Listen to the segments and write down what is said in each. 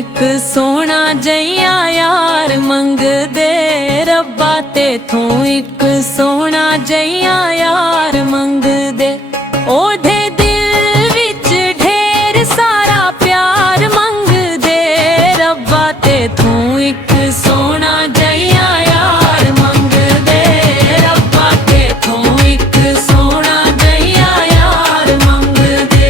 एक सोना जइया यार मंगदे रब्बा तेथों एक सोना जइया यार मंगदे ओदे दिल विच ढेर सारा प्यार मंगदे रब्बा तेथों एक सोना जइया यार मंगदे रब्बा तेथों एक सोना जइया यार मंगदे।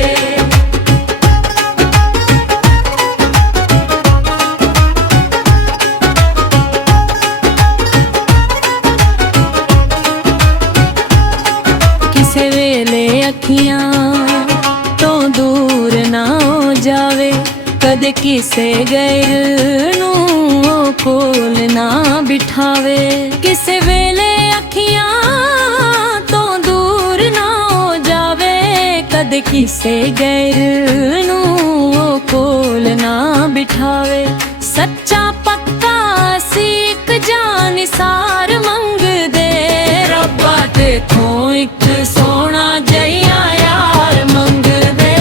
किसे वेले अखियां तो दूर ना हो जावे कदे किसे गैर नू कोल ना बिठावे किसे वेले अखियां तो दूर ना हो जावे कदे किसे गैर नू कोल ना बिठावे सच्चा पक्का सीख जान सार मंगदे रब्बा तेथों एक सोना जइया यार मंगदे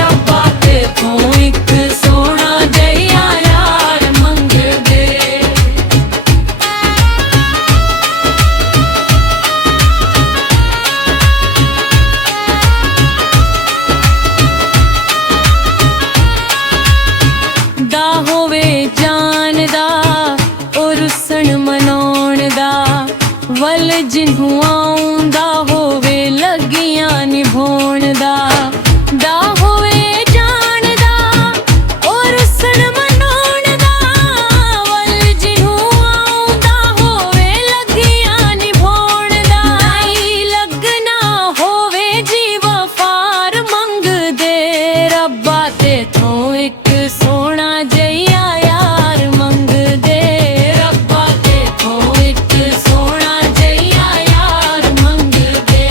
रब्बा तेथों एक सोना जइया यार मंगदे। दा होवे जान दा और रुसन मनाउण दा वल जिन्हू आउंदा होवे लगियां निभाउण दा होवे जान दा और रुसन मनाउण दा वल जिन्हू आउंदा होवे लगियां निभाउण दा लगना होवे जी वफार मंगदे रब्बा तेथों एक सोना जइया यार मंगदे रब्बा तेथों एक सोना जइया यार मंगदे।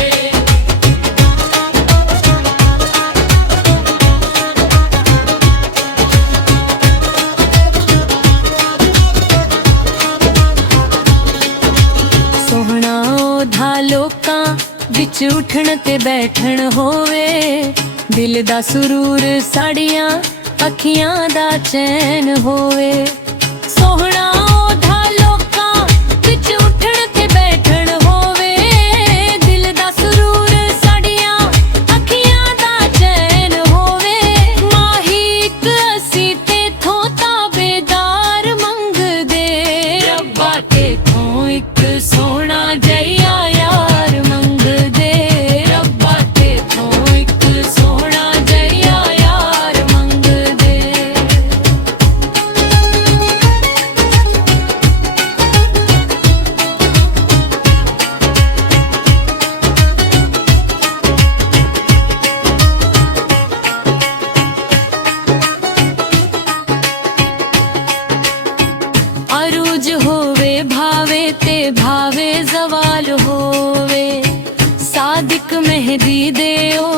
सोहना ओधा लोकां विच उठण ते बैठण होवे दिल दा सुरूर साड़ियां अखियां दा चैन होवे सोहना ओधा लोकां विच उठण ते बैठण होवे दिल दा सुरूर साड़ियां अखियां दा चैन होवे माहीक असी तेथों ताबेदार मंगदे रब्बा तेथों एक सोना जइया यार मंगदे रब्बा तेथों एक सोना जइया यार मंगदे। अरूज होवे भावे ते भावे जवाल होवे सादिक मेहदी दे ओ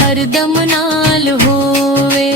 हरदम नाल होवे